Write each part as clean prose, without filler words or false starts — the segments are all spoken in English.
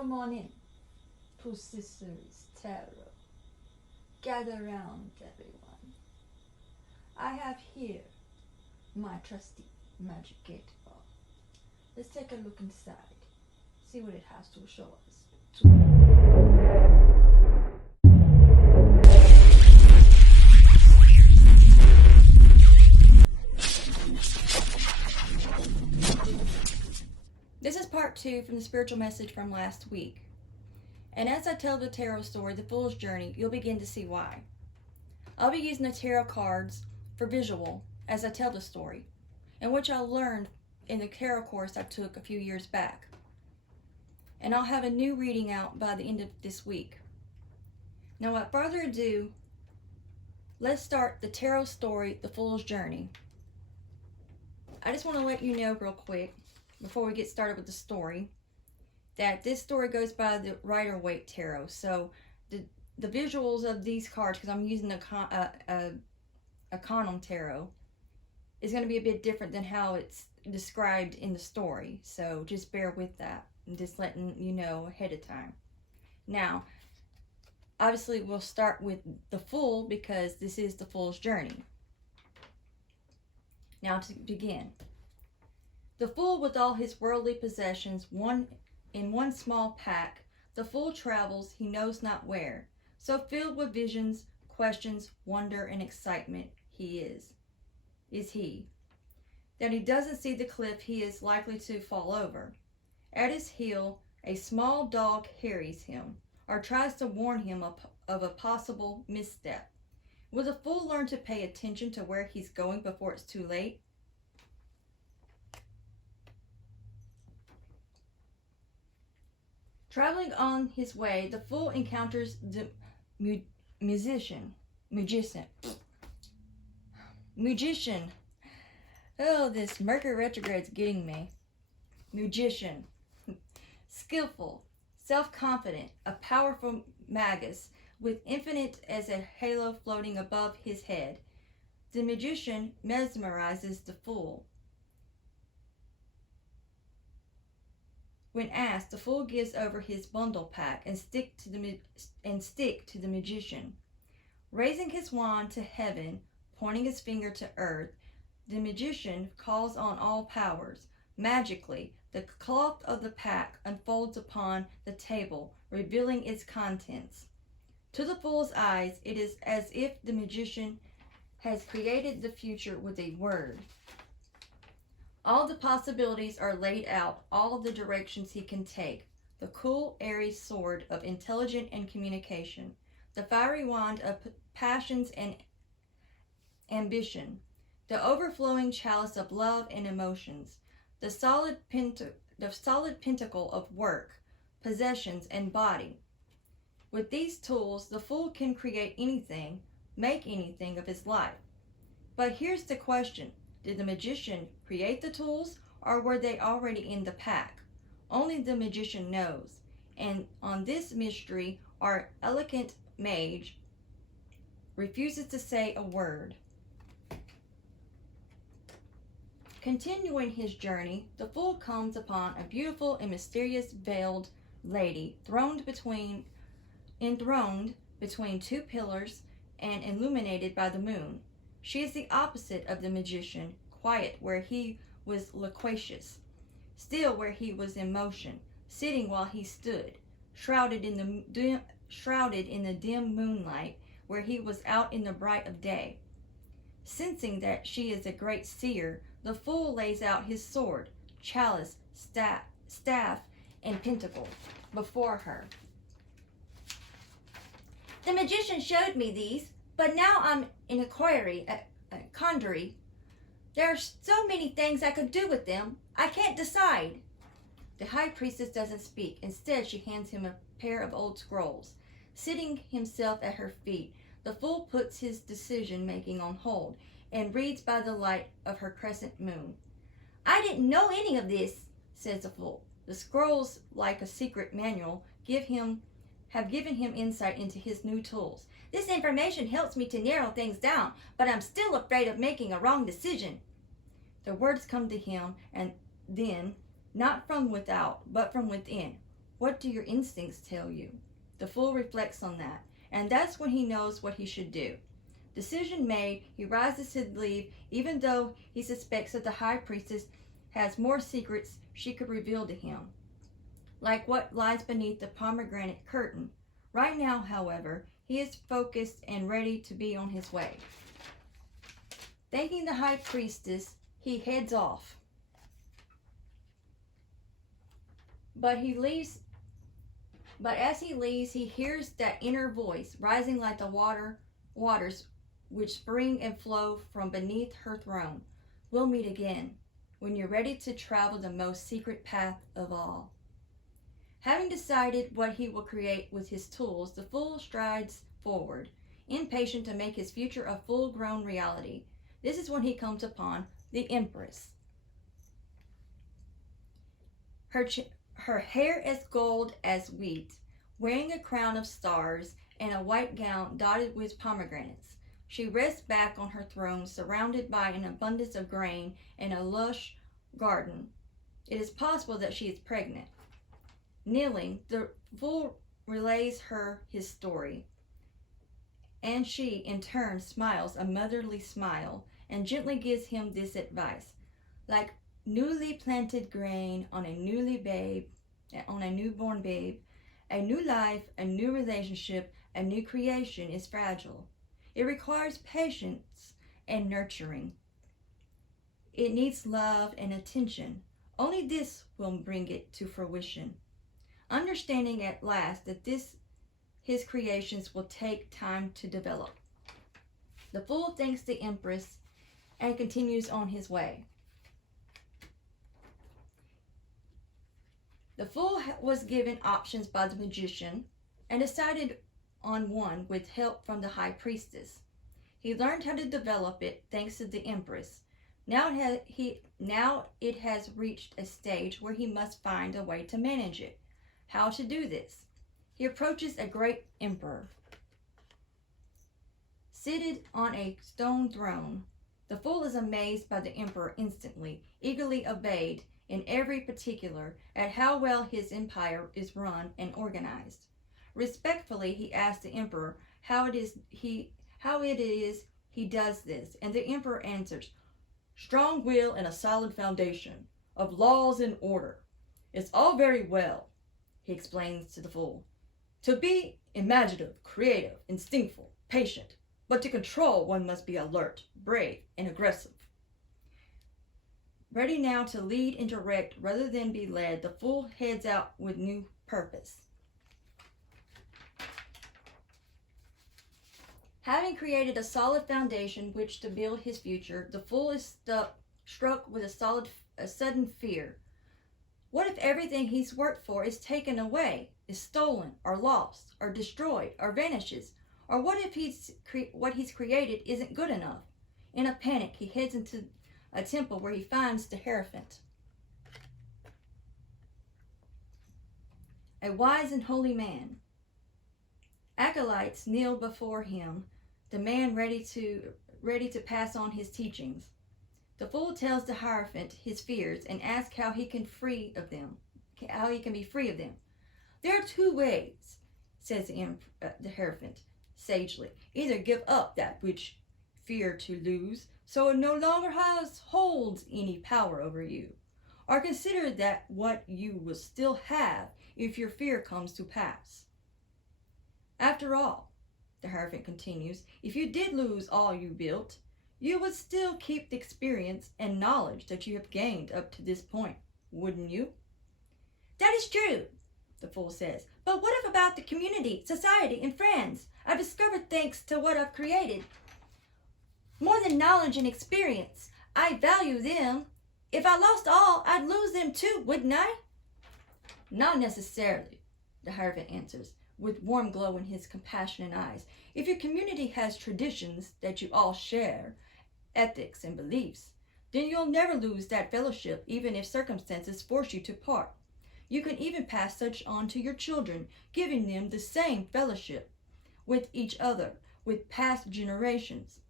Come on in to Sister's Tarot. Gather round, everyone. I have here my trusty magic 8-ball. Let's take a look inside, see what it has to show us. This is part 2 from the spiritual message from last week. And as I tell the tarot story, The Fool's Journey, you'll begin to see why. I'll be using the tarot cards for visual as I tell the story, and which I learned in the tarot course I took a few years back. And I'll have a new reading out by the end of this week. Now, without further ado, let's start the tarot story, The Fool's Journey. I just want to let you know real quick, before we get started with the story, that this story goes by the Rider-Waite Tarot. So the visuals of these cards, because I'm using a Conum Tarot, is going to be a bit different than how it's described in the story. So just bear with that. I'm just letting you know ahead of time. Now, obviously we'll start with the Fool, because this is the Fool's Journey. Now to begin. The Fool, with all his worldly possessions, in one small pack, the Fool travels he knows not where, so filled with visions, questions, wonder, and excitement is he, that he doesn't see the cliff he is likely to fall over. At his heel, a small dog harries him, or tries to warn him of a possible misstep. Will the Fool learn to pay attention to where he's going before it's too late? Traveling on his way, the Fool encounters the magician. Oh, this Mercury retrograde's getting me. Magician. Skillful, self-confident, a powerful magus, with infinite as a halo floating above his head. The magician mesmerizes the Fool. When asked, the Fool gives over his bundle pack and stick to the magician. Raising his wand to heaven, pointing his finger to earth, the magician calls on all powers. Magically, the cloth of the pack unfolds upon the table, revealing its contents. To the Fool's eyes, it is as if the magician has created the future with a word. All the possibilities are laid out, all the directions he can take. The cool, airy sword of intelligence and communication. The fiery wand of passions and ambition. The overflowing chalice of love and emotions. The solid pentacle of work, possessions, and body. With these tools, the Fool can create anything, make anything of his life. But here's the question. Did the magician create the tools, or were they already in the pack? Only the magician knows. And on this mystery, our elegant mage refuses to say a word. Continuing his journey, the Fool comes upon a beautiful and mysterious veiled lady enthroned between two pillars and illuminated by the moon. She is the opposite of the magician, quiet where he was loquacious, still where he was in motion, sitting while he stood, shrouded in the dim moonlight where he was out in the bright of day. Sensing that she is a great seer, the Fool lays out his sword, chalice, staff, and pentacle before her. The magician showed me these, but now I'm in a quandary. There are so many things I could do with them, I can't decide. The high priestess doesn't speak. Instead, she hands him a pair of old scrolls. Sitting himself at her feet, the Fool puts his decision-making on hold and reads by the light of her crescent moon. I didn't know any of this, says the Fool. The scrolls, like a secret manual, have given him insight into his new tools. This information helps me to narrow things down, but I'm still afraid of making a wrong decision. The words come to him, and then, not from without, but from within. What do your instincts tell you? The fool reflects on that, and that's when he knows what he should do. Decision made, he rises to leave, even though he suspects that the high priestess has more secrets she could reveal to him, like what lies beneath the pomegranate curtain. Right now, however, he is focused and ready to be on his way. Thanking the high priestess, he heads off. But as he leaves, he hears that inner voice rising like the waters which spring and flow from beneath her throne. We'll meet again when you're ready to travel the most secret path of all. Having decided what he will create with his tools, the fool strides forward, impatient to make his future a full-grown reality. This is when he comes upon the Empress. Her hair as gold as wheat, wearing a crown of stars and a white gown dotted with pomegranates. She rests back on her throne, surrounded by an abundance of grain and a lush garden. It is possible that she is pregnant. Kneeling, the fool relays her his story, and she, in turn, smiles a motherly smile and gently gives him this advice. Like newly planted grain on a newborn babe, a new life, a new relationship, a new creation is fragile. It requires patience and nurturing. It needs love and attention. Only this will bring it to fruition. Understanding at last that his creations will take time to develop. The fool thanks the Empress and continues on his way. The fool was given options by the magician and decided on one with help from the high priestess. He learned how to develop it thanks to the Empress. Now it has reached a stage where he must find a way to manage it. How to do this? He approaches a great emperor, seated on a stone throne. The fool is amazed by the emperor instantly, eagerly obeyed in every particular at how well his empire is run and organized. Respectfully, he asks the emperor how it is he does this, and the emperor answers, "Strong will and a solid foundation of laws and order. It's all very well," he explains to the fool, "to be imaginative, creative, instinctful, patient, but to control one must be alert, brave, and aggressive." Ready now to lead and direct rather than be led, the fool heads out with new purpose. Having created a solid foundation which to build his future, the fool is struck with a sudden fear. What if everything he's worked for is taken away, is stolen, or lost, or destroyed, or vanishes? Or what if what he's created isn't good enough? In a panic, he heads into a temple where he finds the Hierophant, a wise and holy man. Acolytes kneel before him, the man ready to pass on his teachings. The fool tells the Hierophant his fears and asks how he can be free of them. "There are two ways," says the Hierophant sagely. "Either give up that which fear to lose, so it no longer holds any power over you, or consider that what you will still have if your fear comes to pass. After all," the Hierophant continues, "if you did lose all you built, you would still keep the experience and knowledge that you have gained up to this point, wouldn't you?" "That is true," the fool says. "But what about the community, society, and friends I've discovered thanks to what I've created? More than knowledge and experience, I value them. If I lost all, I'd lose them too, wouldn't I?" "Not necessarily," the Hierophant answers, with warm glow in his compassionate eyes. "If your community has traditions that you all share, ethics and beliefs, then you'll never lose that fellowship, even if circumstances force you to part. You can even pass such on to your children, giving them the same fellowship with each other, with past generations."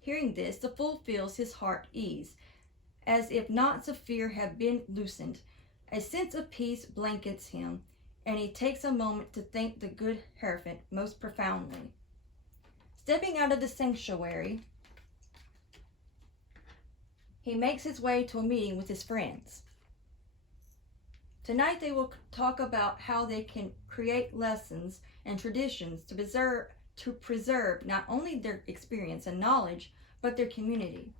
Hearing this, the fool feels his heart ease, as if knots of fear have been loosened. A sense of peace blankets him, and he takes a moment to thank the good Hierophant most profoundly. Stepping out of the sanctuary, he makes his way to a meeting with his friends. Tonight they will talk about how they can create lessons and traditions to preserve not only their experience and knowledge, but their community.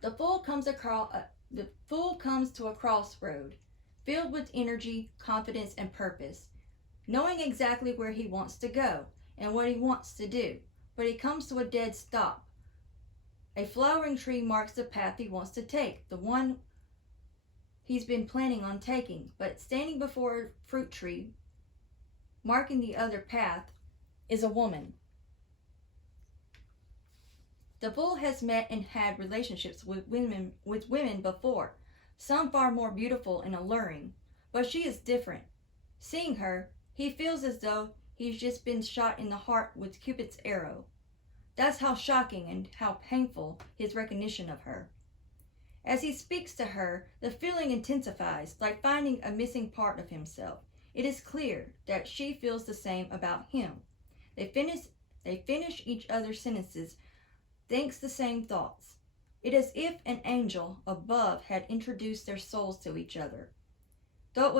The fool comes to a crossroad, filled with energy, confidence, and purpose, knowing exactly where he wants to go and what he wants to do, but he comes to a dead stop. A flowering tree marks the path he wants to take, the one he's been planning on taking, but standing before a fruit tree, marking the other path, is a woman. The fool has met and had relationships with women before, some far more beautiful and alluring, but she is different. Seeing her, he feels as though he's just been shot in the heart with Cupid's arrow. That's how shocking and how painful his recognition of her. As he speaks to her, the feeling intensifies, like finding a missing part of himself. It is clear that she feels the same about him. They finish each other's sentences, thinks the same thoughts. It is as if an angel above had introduced their souls to each other. Though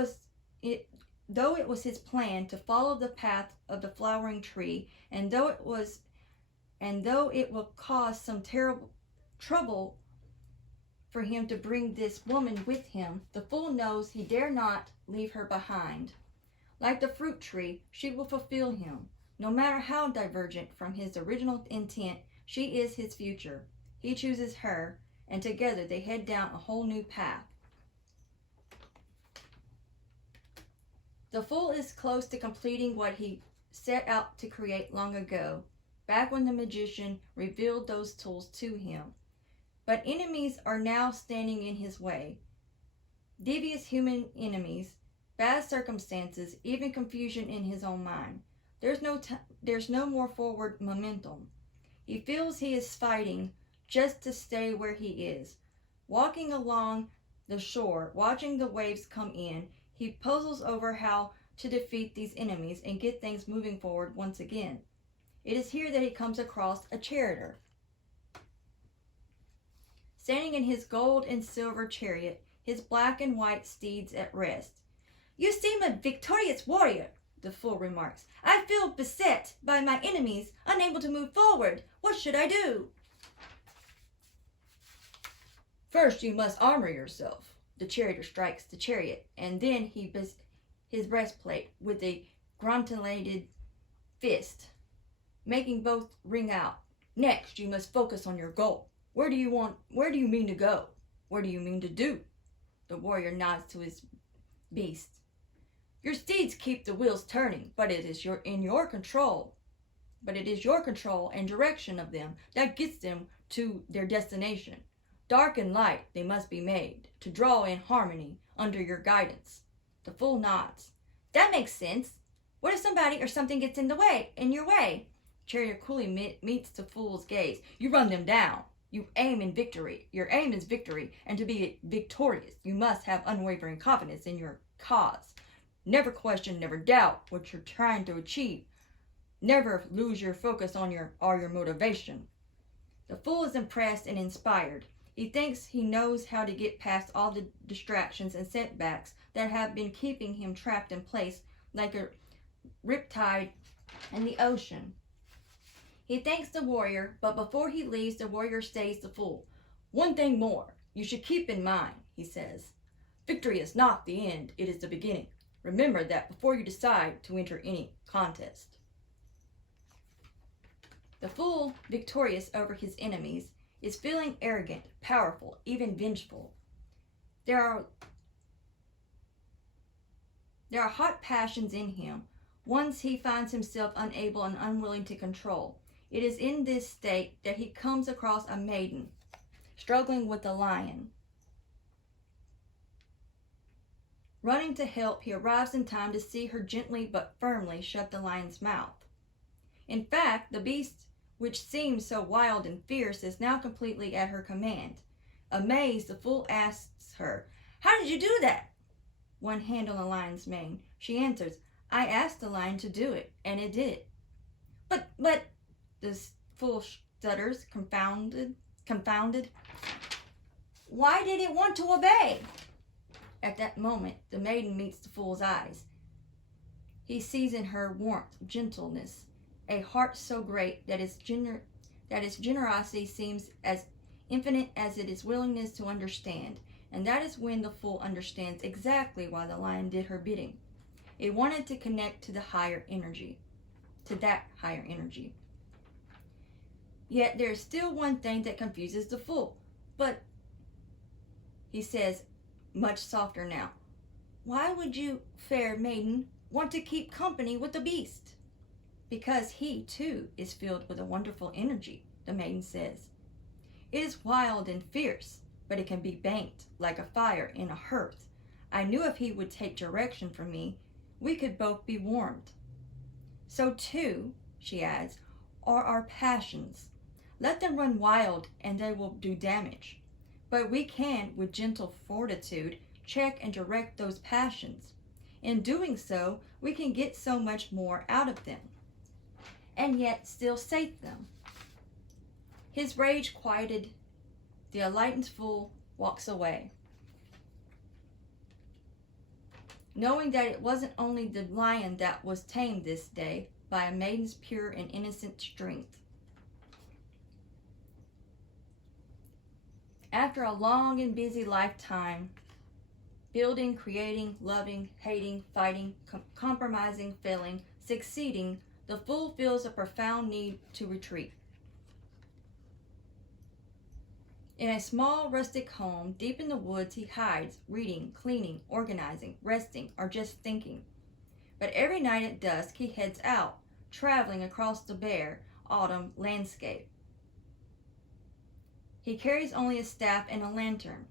it was his plan to follow the path of the flowering tree, and though it will cause some terrible trouble for him to bring this woman with him, the fool knows he dare not leave her behind. Like the fruit tree, she will fulfill him. No matter how divergent from his original intent, she is his future. He chooses her, and together they head down a whole new path. The fool is close to completing what he set out to create long ago, back when the magician revealed those tools to him. But enemies are now standing in his way. Devious human enemies, bad circumstances, even confusion in his own mind. There's no more forward momentum. He feels he is fighting just to stay where he is. Walking along the shore, watching the waves come in, he puzzles over how to defeat these enemies and get things moving forward once again. It is here that he comes across a charioteer. Standing in his gold and silver chariot, his black and white steeds at rest. "You seem a victorious warrior," the fool remarks. "I feel beset by my enemies, unable to move forward. What should I do?" "First you must armor yourself." The charioteer strikes the chariot, and then his breastplate with a granulated fist, making both ring out. "Next you must focus on your goal. Where do you mean to go? What do you mean to do?" The warrior nods to his beast. "Your steeds keep the wheels turning, but it is your control and direction of them that gets them to their destination. Dark and light they must be made, to draw in harmony under your guidance." The fool nods. "That makes sense. What if somebody or something gets in your way? Charioteer coolly meets the fool's gaze. "You run them down. You aim in victory. Your aim is victory, and to be victorious, you must have unwavering confidence in your cause. Never question, never doubt what you're trying to achieve. Never lose your focus on your motivation." The fool is impressed and inspired. He thinks he knows how to get past all the distractions and setbacks that have been keeping him trapped in place like a riptide in the ocean. He thanks the warrior, but before he leaves, the warrior stays the fool. "One thing more you should keep in mind," he says. "Victory is not the end, it is the beginning. Remember that before you decide to enter any contest." The fool, victorious over his enemies, is feeling arrogant, powerful, even vengeful. There are hot passions in him, ones he finds himself unable and unwilling to control. It is in this state that he comes across a maiden struggling with a lion. Running to help, he arrives in time to see her gently but firmly shut the lion's mouth. In fact, the beast, which seemed so wild and fierce, is now completely at her command. Amazed, the fool asks her, "How did you do that?" One hand on the lion's mane. She answers, "I asked the lion to do it, and it did it." But, the fool stutters, confounded. Why did it want to obey? At that moment, the maiden meets the fool's eyes. He sees in her warmth, gentleness, a heart so great that its generosity seems as infinite as it is willingness to understand. And that is when the fool understands exactly why the lion did her bidding. It wanted to connect to that higher energy. Yet there is still one thing that confuses the fool. But, he says, much softer now, "Why would you, fair maiden, want to keep company with the beast?" "Because he, too, is filled with a wonderful energy," the maiden says. "It is wild and fierce, but it can be banked like a fire in a hearth. I knew if he would take direction from me, we could both be warmed. So, too," she adds, "are our passions. Let them run wild and they will do damage. But we can, with gentle fortitude, check and direct those passions. In doing so, we can get so much more out of them, and yet still sate them." His rage quieted, the enlightened fool walks away, knowing that it wasn't only the lion that was tamed this day by a maiden's pure and innocent strength. After a long and busy lifetime, building, creating, loving, hating, fighting, compromising, failing, succeeding, the fool feels a profound need to retreat. In a small rustic home deep in the woods, he hides, reading, cleaning, organizing, resting, or just thinking. But every night at dusk he heads out, traveling across the bare, autumn landscape. He carries only a staff and a lantern.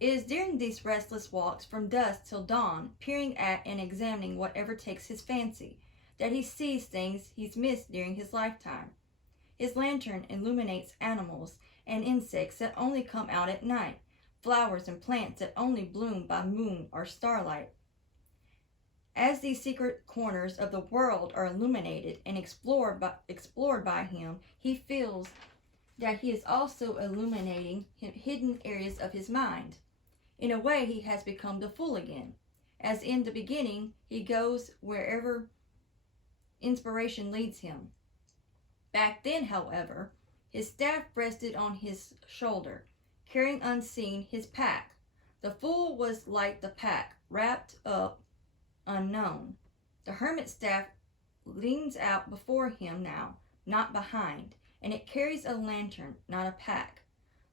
It is during these restless walks from dusk till dawn, peering at and examining whatever takes his fancy, that he sees things he's missed during his lifetime. His lantern illuminates animals and insects that only come out at night, flowers and plants that only bloom by moon or starlight. As these secret corners of the world are illuminated and explored by him, he feels that he is also illuminating hidden areas of his mind. In a way, he has become the fool again. As in the beginning, he goes wherever inspiration leads him. Back then, however, his staff rested on his shoulder, carrying unseen his pack. The fool was like the pack, wrapped up, unknown. The hermit's staff leans out before him now, not behind, and it carries a lantern, not a pack.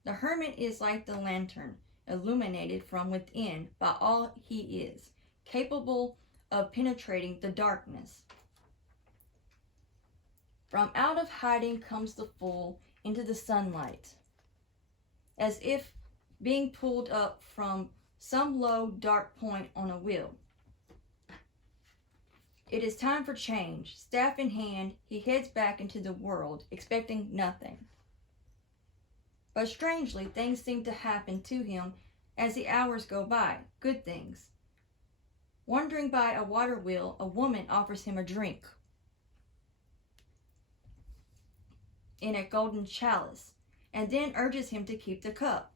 The hermit is like the lantern, illuminated from within by all he is, capable of penetrating the darkness. From out of hiding comes the fool into the sunlight, as if being pulled up from some low, dark point on a wheel. It is time for change. Staff in hand, he heads back into the world, expecting nothing. But strangely, things seem to happen to him as the hours go by, good things. Wandering by a water wheel, a woman offers him a drink in a golden chalice, and then urges him to keep the cup.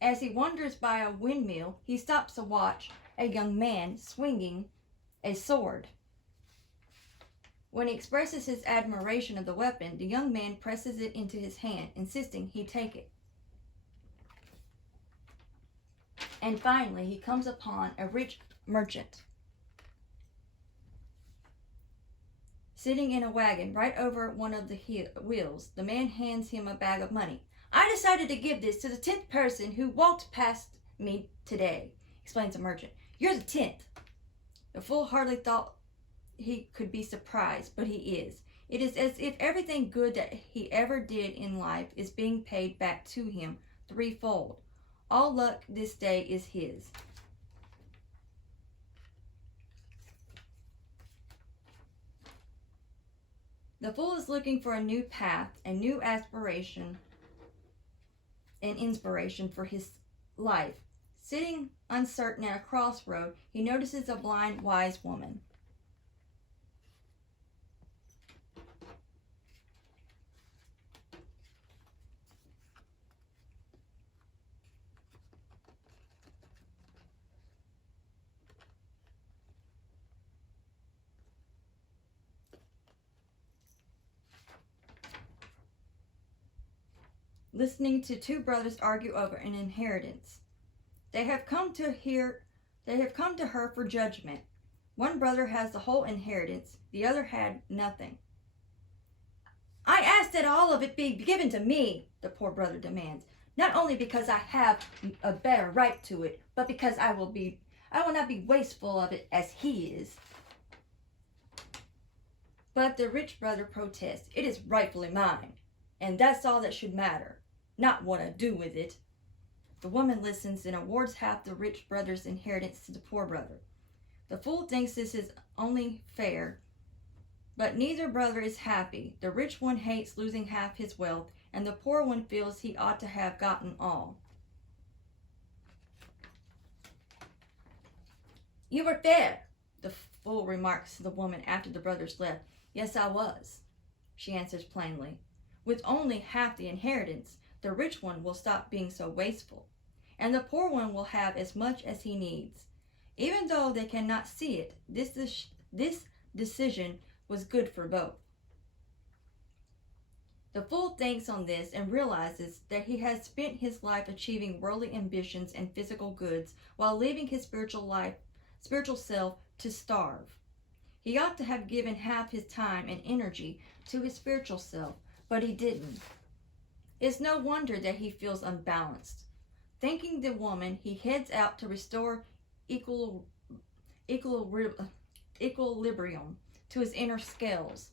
As he wanders by a windmill, he stops to watch a young man swinging a sword. When he expresses his admiration of the weapon, the young man presses it into his hand, insisting he take it. And finally, he comes upon a rich merchant sitting in a wagon right over one of the wheels. The man hands him a bag of money. "I decided to give this to the 10th person who walked past me today," explains the merchant. "You're the 10th. The fool hardly thought he could be surprised, but he is. It is as if everything good that he ever did in life is being paid back to him threefold. All luck this day is his. The fool is looking for a new path, a new aspiration and inspiration for his life. Sitting uncertain at a crossroad, he notices a blind, wise woman. Listening to two brothers argue over an inheritance. They have come to her for judgment. One brother has the whole inheritance, the other had nothing. I ask that all of it be given to me, the poor brother demands, not only because I have a better right to it, but because I will not be wasteful of it as he is. But the rich brother protests, it is rightfully mine, and that's all that should matter, not what I do with it. The woman listens and awards half the rich brother's inheritance to the poor brother. The fool thinks this is only fair, but neither brother is happy. The rich one hates losing half his wealth, and the poor one feels he ought to have gotten all. You were fair, the fool remarks to the woman after the brothers left. Yes, I was, she answers plainly. With only half the inheritance, the rich one will stop being so wasteful, and the poor one will have as much as he needs. Even though they cannot see it, this decision was good for both. The fool thinks on this and realizes that he has spent his life achieving worldly ambitions and physical goods while leaving his spiritual self to starve. He ought to have given half his time and energy to his spiritual self, but he didn't. It's no wonder that he feels unbalanced. Thanking the woman, he heads out to restore equilibrium to his inner scales.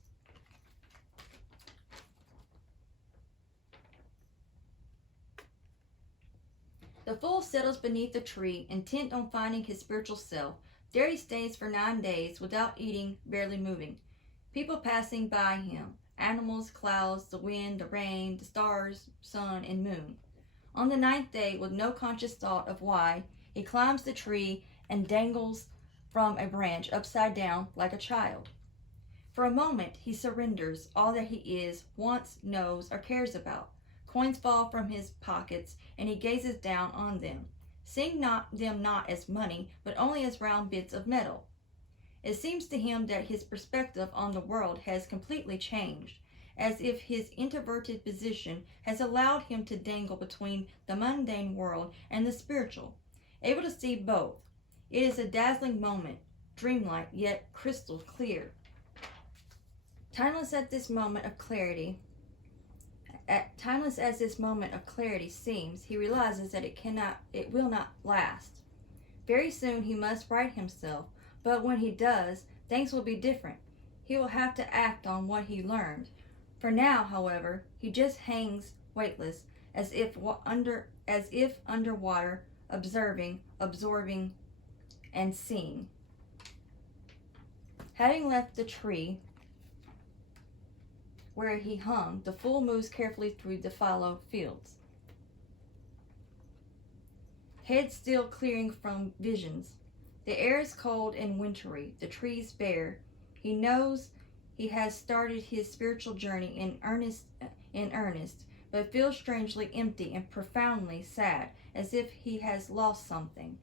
The fool settles beneath a tree, intent on finding his spiritual self. There he stays for 9 days without eating, barely moving. People passing by him. Animals, clouds, the wind, the rain, the stars, sun, and moon. On the 9th day, with no conscious thought of why, he climbs the tree and dangles from a branch upside down like a child. For a moment, he surrenders all that he is, wants, knows, or cares about. Coins fall from his pockets, and he gazes down on them, seeing them not as money, but only as round bits of metal. It seems to him that his perspective on the world has completely changed, as if his introverted position has allowed him to dangle between the mundane world and the spiritual, able to see both. It is a dazzling moment, dreamlike yet crystal clear. Timeless as this moment of clarity seems, he realizes that it will not last. Very soon he must right himself, but when he does, things will be different. He will have to act on what he learned. For now, however, he just hangs weightless, as if underwater, observing, absorbing, and seeing. Having left the tree where he hung, the fool moves carefully through the fallow fields, head still clearing from visions. The air is cold and wintry, the trees bare. He knows he has started his spiritual journey in earnest, but feels strangely empty and profoundly sad, as if he has lost something.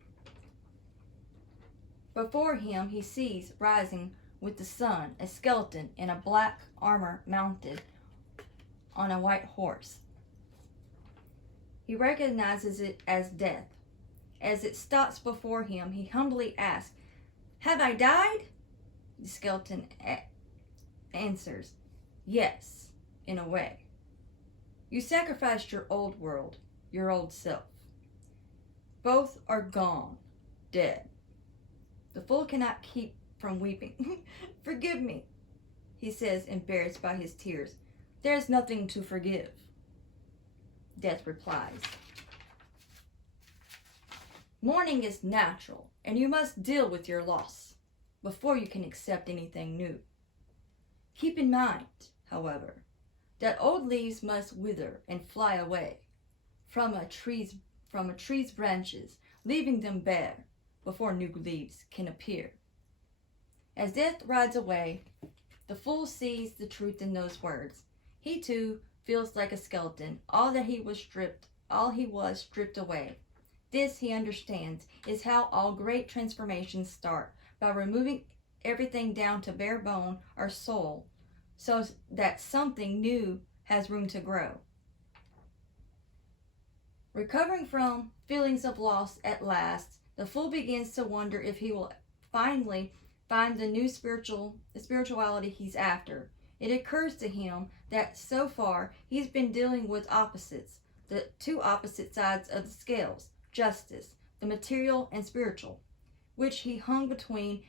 Before him he sees, rising with the sun, a skeleton in a black armor mounted on a white horse. He recognizes it as death. As it stops before him, he humbly asks, "Have I died?" The skeleton answers, "Yes, in a way. You sacrificed your old world, your old self. Both are gone, dead." The fool cannot keep from weeping. "Forgive me," he says, embarrassed by his tears. "There's nothing to forgive." Death replies, "Mourning is natural, and you must deal with your loss before you can accept anything new. Keep in mind, however, that old leaves must wither and fly away from a tree's branches, leaving them bare before new leaves can appear. As death rides away, the fool sees the truth in those words. He too feels like a skeleton, all he was stripped away. This, he understands, is how all great transformations start, by removing everything down to bare bone or soul, so that something new has room to grow. Recovering from feelings of loss at last, the fool begins to wonder if he will finally find the new spirituality he's after. It occurs to him that so far he's been dealing with opposites, the two opposite sides of the scales, justice, the material and spiritual, which he hung between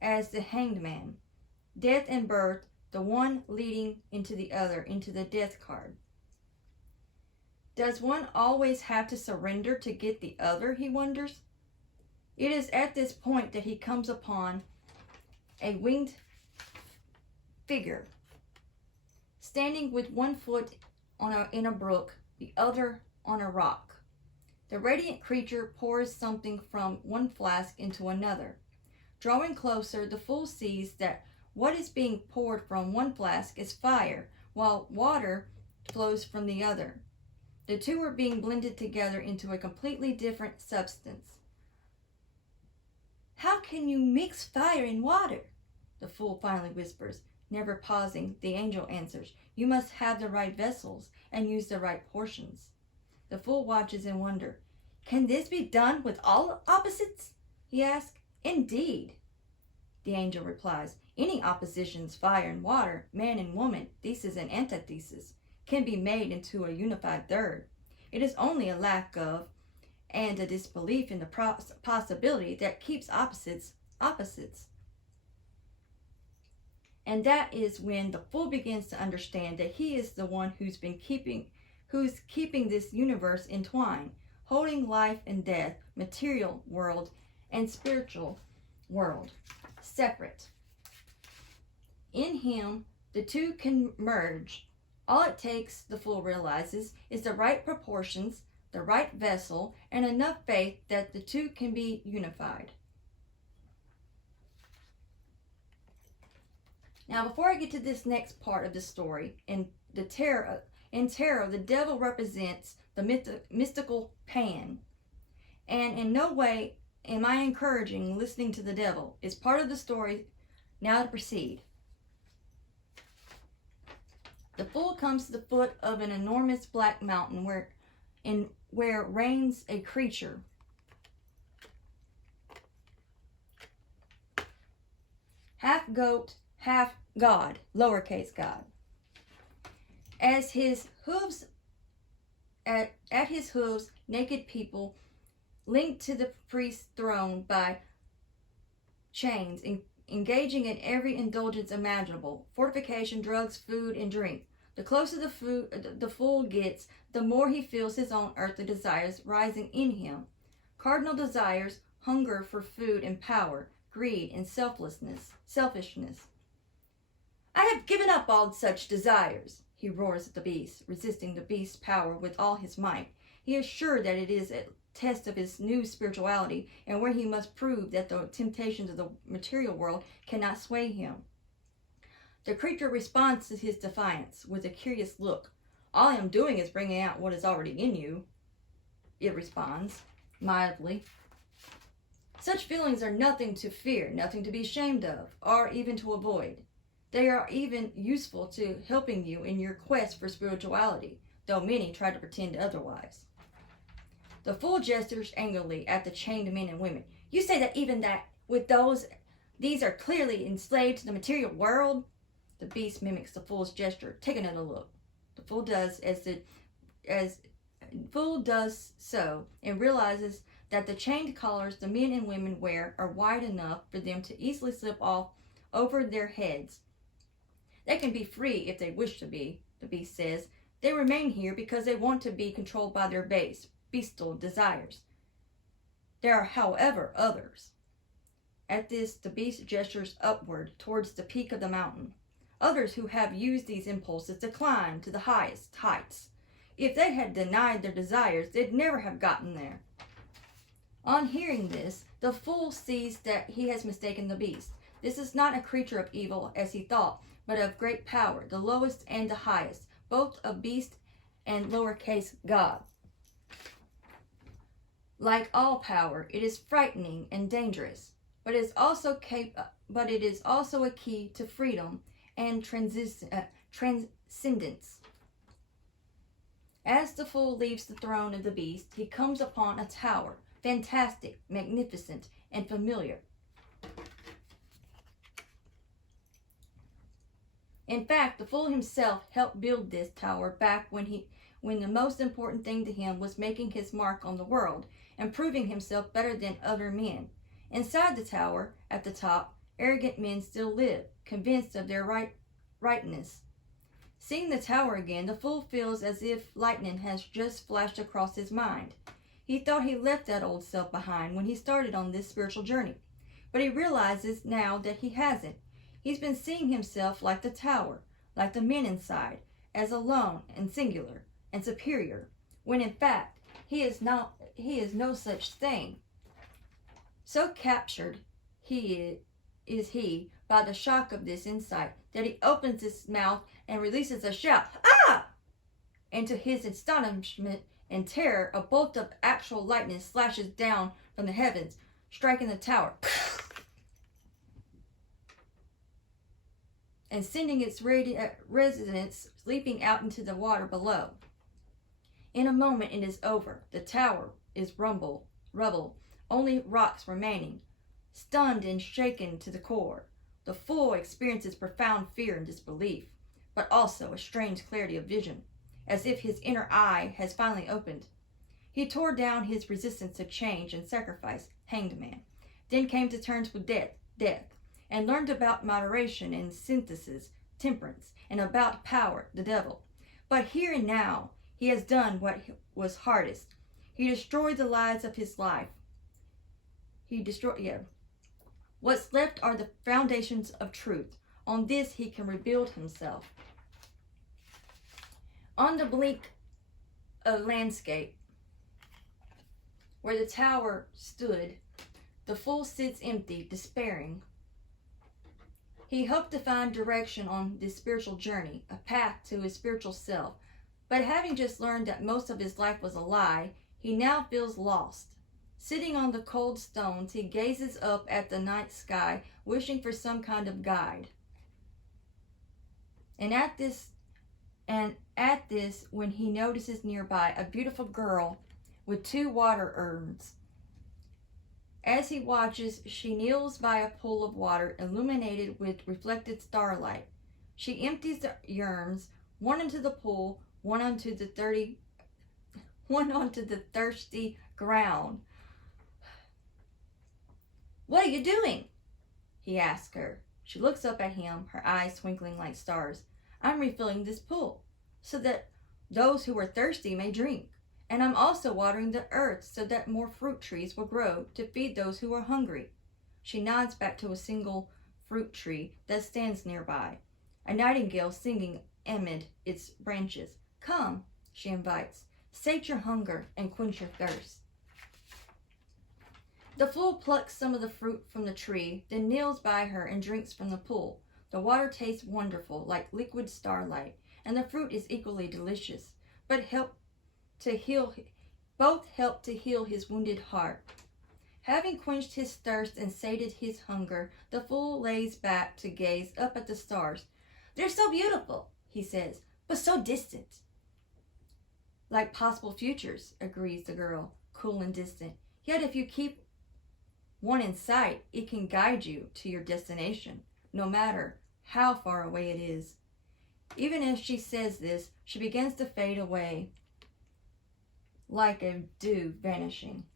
as the hanged man. Death and birth, the one leading into the other, into the death card. Does one always have to surrender to get the other, he wonders? It is at this point that he comes upon a winged figure, standing with one foot in a brook, the other on a rock. The radiant creature pours something from one flask into another. Drawing closer, the fool sees that what is being poured from one flask is fire, while water flows from the other. The two are being blended together into a completely different substance. "How can you mix fire and water?" the fool finally whispers. Never pausing, the angel answers, "You must have the right vessels and use the right portions." The fool watches in wonder. "Can this be done with all opposites?" he asks. "Indeed," the angel replies. "Any oppositions, fire and water, man and woman, thesis and antithesis, can be made into a unified third. It is only a lack of and a disbelief in the possibility that keeps opposites opposites." And that is when the fool begins to understand that he is the one who's keeping this universe entwined, holding life and death, material world and spiritual world separate. In him, the two can merge. All it takes, the fool realizes, is the right proportions, the right vessel, and enough faith that the two can be unified. Now, before I get to this next part of the story, in tarot, the devil represents the mystical Pan. And in no way am I encouraging listening to the devil. It's part of the story. Now to proceed. The fool comes to the foot of an enormous black mountain where reigns a creature. Half goat, half god, lowercase god. At his hooves, naked people linked to the priest's throne by chains, engaging in every indulgence imaginable: fortification, drugs, food, and drink. The closer the fool gets, the more he feels his own earthly desires rising in him. Cardinal desires: hunger for food and power, greed and selfishness. "I have given up all such desires," he roars at the beast, resisting the beast's power with all his might. He is sure that it is a test of his new spirituality, and where he must prove that the temptations of the material world cannot sway him. The creature responds to his defiance with a curious look. "All I am doing is bringing out what is already in you," it responds, mildly. "Such feelings are nothing to fear, nothing to be ashamed of, or even to avoid. They are even useful to helping you in your quest for spirituality, though many try to pretend otherwise." The fool gestures angrily at the chained men and women. "You say that even that with these are clearly enslaved to the material world?" The beast mimics the fool's gesture, taking another look. The fool does so and realizes that the chained collars the men and women wear are wide enough for them to easily slip off over their heads. "They can be free if they wish to be," the beast says. "They remain here because they want to be controlled by their bestial desires. There are, however, others." At this, the beast gestures upward towards the peak of the mountain. Others who have used these impulses to climb to the highest heights. If they had denied their desires, they'd never have gotten there. On hearing this, the fool sees that he has mistaken the beast. This is not a creature of evil, as he thought, but of great power, the lowest and the highest, both of beast and lowercase god. Like all power, it is frightening and dangerous, but it is also a key to freedom and transcendence. As the fool leaves the throne of the beast, he comes upon a tower, fantastic, magnificent, and familiar. In fact, the fool himself helped build this tower back when the most important thing to him was making his mark on the world and proving himself better than other men. Inside the tower, at the top, arrogant men still live, convinced of their rightness. Seeing the tower again, the fool feels as if lightning has just flashed across his mind. He thought he left that old self behind when he started on this spiritual journey, but he realizes now that he hasn't. He's been seeing himself like the tower, like the men inside, as alone and singular and superior, when in fact he is no such thing. So captured is he by the shock of this insight that he opens his mouth and releases a shout, "Ah!" And to his astonishment and terror, a bolt of actual lightning slashes down from the heavens, striking the tower and sending its residents leaping out into the water below. In a moment it is over. The tower is rubble, only rocks remaining, stunned and shaken to the core. The fool experiences profound fear and disbelief, but also a strange clarity of vision, as if his inner eye has finally opened. He tore down his resistance to change and sacrifice, hanged man, then came to terms with death, and learned about moderation and synthesis, temperance, and about power, the devil. But here and now, he has done what was hardest. He destroyed the lies of his life. What's left are the foundations of truth. On this, he can rebuild himself. On the blink of landscape, where the tower stood, the fool sits empty, despairing. He hoped to find direction on this spiritual journey, a path to his spiritual self, but having just learned that most of his life was a lie, he now feels lost. Sitting on the cold stones, he gazes up at the night sky, wishing for some kind of guide. And at this, when he notices nearby a beautiful girl with 2 water urns. As he watches, she kneels by a pool of water illuminated with reflected starlight. She empties the urns, one into the pool, one onto the thirsty ground. "What are you doing?" he asks her. She looks up at him, her eyes twinkling like stars. "I'm refilling this pool, so that those who are thirsty may drink. And I'm also watering the earth so that more fruit trees will grow to feed those who are hungry." She nods back to a single fruit tree that stands nearby, a nightingale singing amid its branches. "Come," she invites, "sate your hunger and quench your thirst." The fool plucks some of the fruit from the tree, then kneels by her and drinks from the pool. The water tastes wonderful, like liquid starlight, and the fruit is equally delicious, both help to heal his wounded heart. Having quenched his thirst and sated his hunger, the fool lays back to gaze up at the stars. "They're so beautiful," he says, "but so distant." "Like possible futures," agrees the girl, cool and distant. "Yet if you keep one in sight, it can guide you to your destination, no matter how far away it is." Even as she says this, she begins to fade away, like a dew vanishing.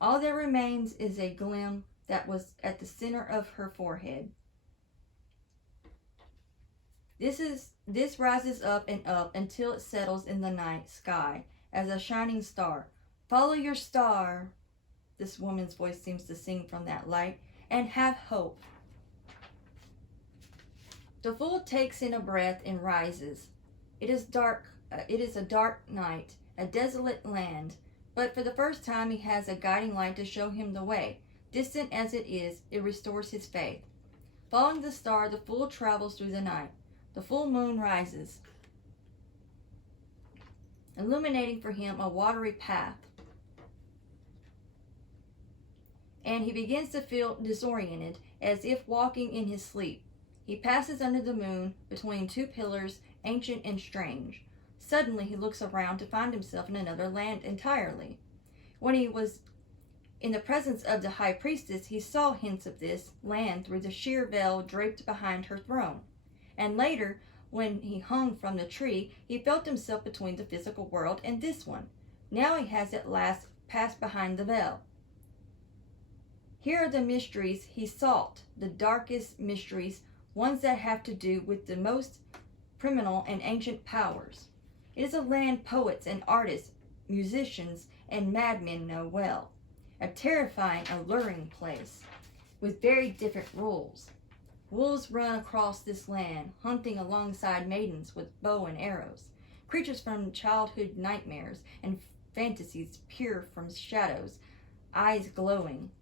All that remains is a gleam that was at the center of her forehead. This rises up and up until it settles in the night sky as a shining star. "Follow your star," this woman's voice seems to sing from that light, "and have hope." The fool takes in a breath and rises. It is dark. It is a dark night, a desolate land. But for the first time he has a guiding light to show him the way. Distant as it is, it restores his faith. Following the star, the fool travels through the night. The full moon rises, illuminating for him a watery path. And he begins to feel disoriented, as if walking in his sleep. He passes under the moon, between two pillars, ancient and strange. Suddenly he looks around to find himself in another land entirely. When he was in the presence of the high priestess, he saw hints of this land through the sheer veil draped behind her throne. And later, when he hung from the tree, he felt himself between the physical world and this one. Now he has at last passed behind the veil. Here are the mysteries he sought, the darkest mysteries, ones that have to do with the most criminal and ancient powers. It is a land poets and artists, musicians and madmen know well. A terrifying, alluring place, with very different rules. Wolves run across this land, hunting alongside maidens with bow and arrows. Creatures from childhood nightmares and fantasies peer from shadows, eyes glowing.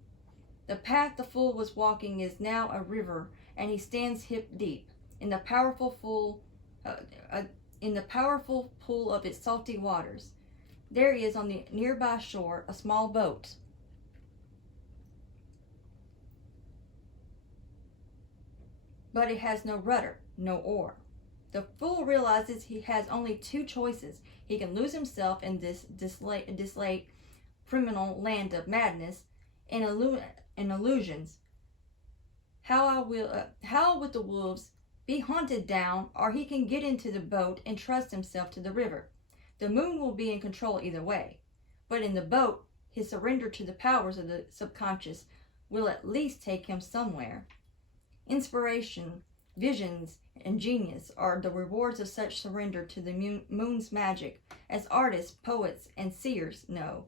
The path the fool was walking is now a river, and he stands hip deep in the powerful pool of its salty waters. There is on the nearby shore a small boat. But it has no rudder, no oar. The fool realizes he has only two choices. He can lose himself in this desolate criminal land of madness and illusions. How would the wolves be hunted down, or he can get into the boat and trust himself to the river. The moon will be in control either way. But in the boat, his surrender to the powers of the subconscious will at least take him somewhere. Inspiration, visions, and genius are the rewards of such surrender to the moon's magic, as artists, poets, and seers know.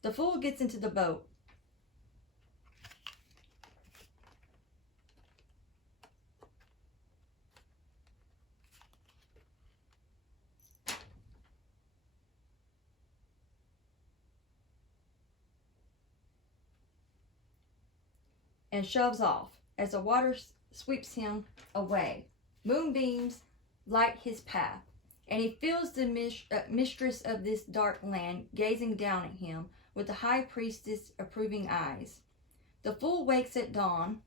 The fool gets into the boat. And shoves off as the water sweeps him away. Moonbeams light his path, and he feels the mistress of this dark land gazing down at him with the high priestess' approving eyes. The fool wakes at dawn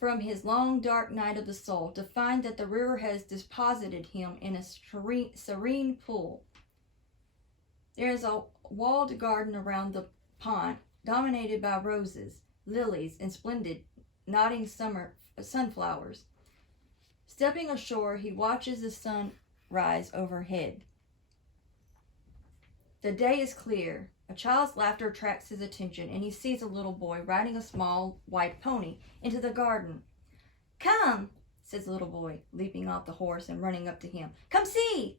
from his long dark night of the soul to find that the river has deposited him in a serene pool. There is a walled garden around the pond, dominated by roses, lilies, and splendid nodding summer sunflowers. Stepping ashore, he watches the sun rise overhead. The day is clear. A child's laughter attracts his attention, and he sees a little boy riding a small white pony into the garden. "Come," says the little boy, leaping off the horse and running up to him. "Come see!"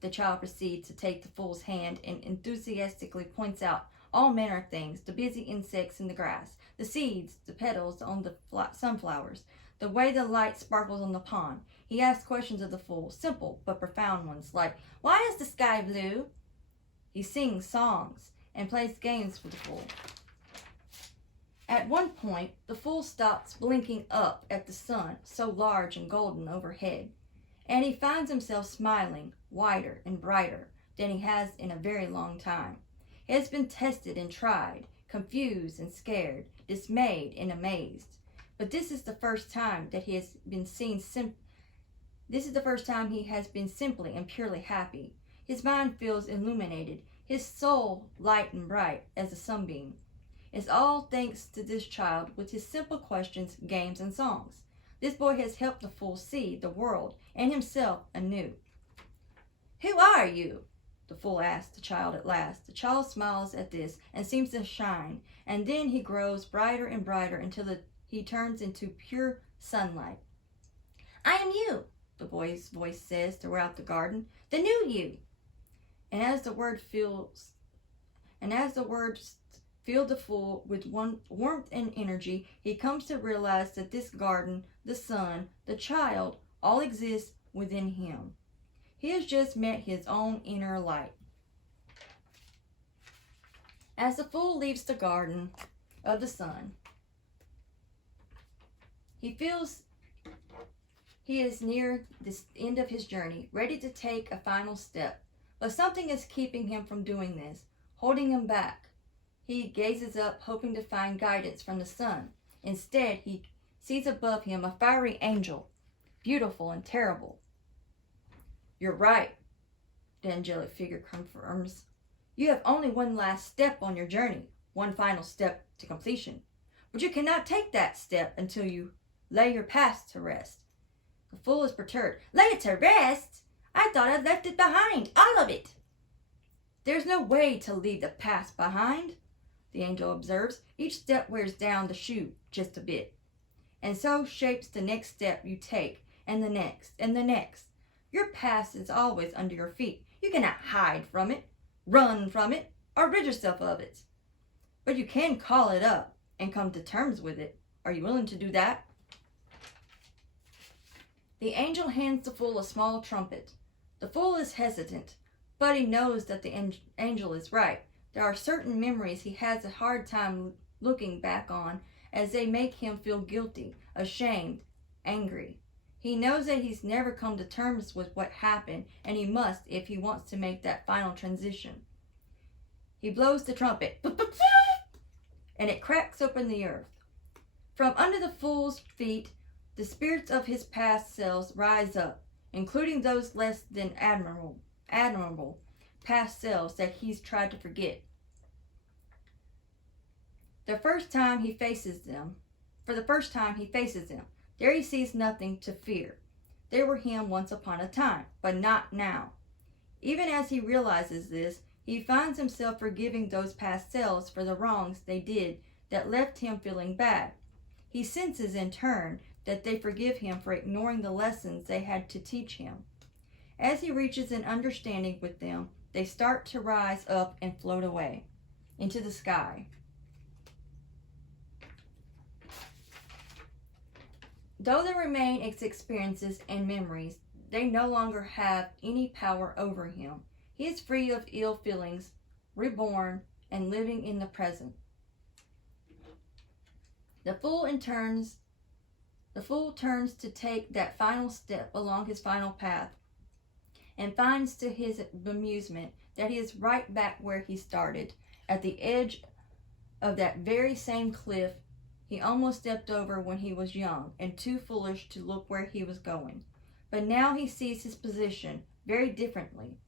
The child proceeds to take the fool's hand and enthusiastically points out all manner of things, the busy insects in the grass, the seeds, the petals on the sunflowers, the way the light sparkles on the pond. He asks questions of the fool, simple but profound ones, like, "Why is the sky blue?" He sings songs and plays games with the fool. At one point, the fool stops blinking up at the sun, so large and golden overhead, and he finds himself smiling, wider and brighter than he has in a very long time. He has been tested and tried, confused and scared, dismayed and amazed. But this is the first time that he has been This is the first time he has been simply and purely happy. His mind feels illuminated, his soul light and bright as a sunbeam. It's all thanks to this child with his simple questions, games, and songs. This boy has helped the fool see the world and himself anew. "Who are you?" the fool asks the child at last. The child smiles at this and seems to shine, and then he grows brighter and brighter until he turns into pure sunlight. "I am you," the boy's voice says throughout the garden, "the new you." And as the words fill the Fool with warmth and energy, he comes to realize that this garden, the sun, the child, all exist within him. He has just met his own inner light. As the Fool leaves the garden of the sun, he feels he is near the end of his journey, ready to take a final step. But something is keeping him from doing this, holding him back. He gazes up, hoping to find guidance from the sun. Instead, he sees above him a fiery angel, beautiful and terrible. "You're right," the angelic figure confirms. "You have only one last step on your journey, one final step to completion. But you cannot take that step until you lay your past to rest." The Fool is perturbed. "Lay it to rest? I thought I'd left it behind, all of it." "There's no way to leave the past behind," the angel observes. "Each step wears down the shoe just a bit, and so shapes the next step you take, and the next, and the next. Your past is always under your feet. You cannot hide from it, run from it, or rid yourself of it. But you can call it up and come to terms with it. Are you willing to do that?" The angel hands the Fool a small trumpet. The Fool is hesitant, but he knows that the angel is right. There are certain memories he has a hard time looking back on, as they make him feel guilty, ashamed, angry. He knows that he's never come to terms with what happened, and he must if he wants to make that final transition. He blows the trumpet, and it cracks open the earth. From under the Fool's feet, the spirits of his past selves rise up, including those less than admirable past selves that he's tried to forget. For the first time he faces them, there he sees nothing to fear. They were him once upon a time, but not now. Even as he realizes this, he finds himself forgiving those past selves for the wrongs they did that left him feeling bad. He senses in turn that they forgive him for ignoring the lessons they had to teach him. As he reaches an understanding with them, they start to rise up and float away into the sky. Though there remain its experiences and memories, they no longer have any power over him. He is free of ill feelings, reborn, and living in the present. The Fool turns to take that final step along his final path, and finds to his bemusement that he is right back where he started, at the edge of that very same cliff he almost stepped over when he was young and too foolish to look where he was going. But now he sees his position very differently.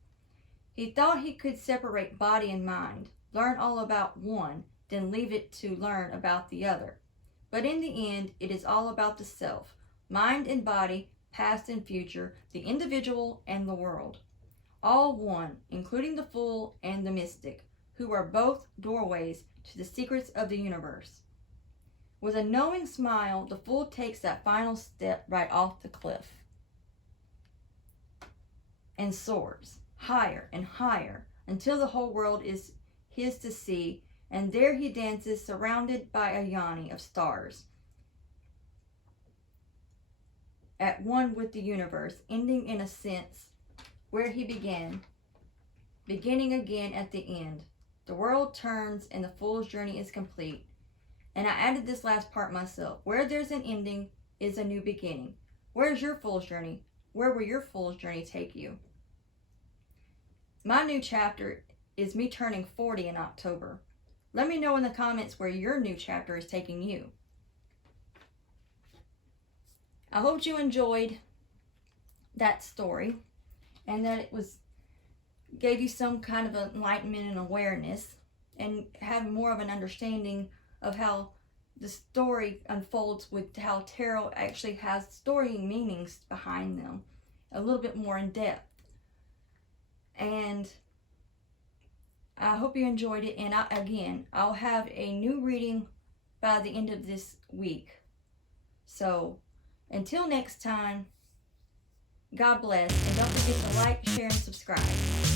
He thought he could separate body and mind, learn all about one, then leave it to learn about the other. But in the end, it is all about the self, mind and body, past and future, the individual and the world. All one, including the Fool and the mystic, who are both doorways to the secrets of the universe. With a knowing smile, the Fool takes that final step right off the cliff and soars higher and higher until the whole world is his to see, and there he dances surrounded by a yawning of stars, at one with the universe, ending in a sense where he began, beginning again at the end. The world turns and the Fool's journey is complete. And I added this last part myself. Where there's an ending is a new beginning. Where's your Fool's journey? Where will your Fool's journey take you? My new chapter is me turning 40 in October. Let me know in the comments where your new chapter is taking you. I hope you enjoyed that story and that it gave you some kind of enlightenment and awareness, and have more of an understanding of how the story unfolds, with how tarot actually has story meanings behind them, a little bit more in depth. And I hope you enjoyed it, and I'll have a new reading by the end of this week. So until next time, God bless, and don't forget to like, share, and subscribe.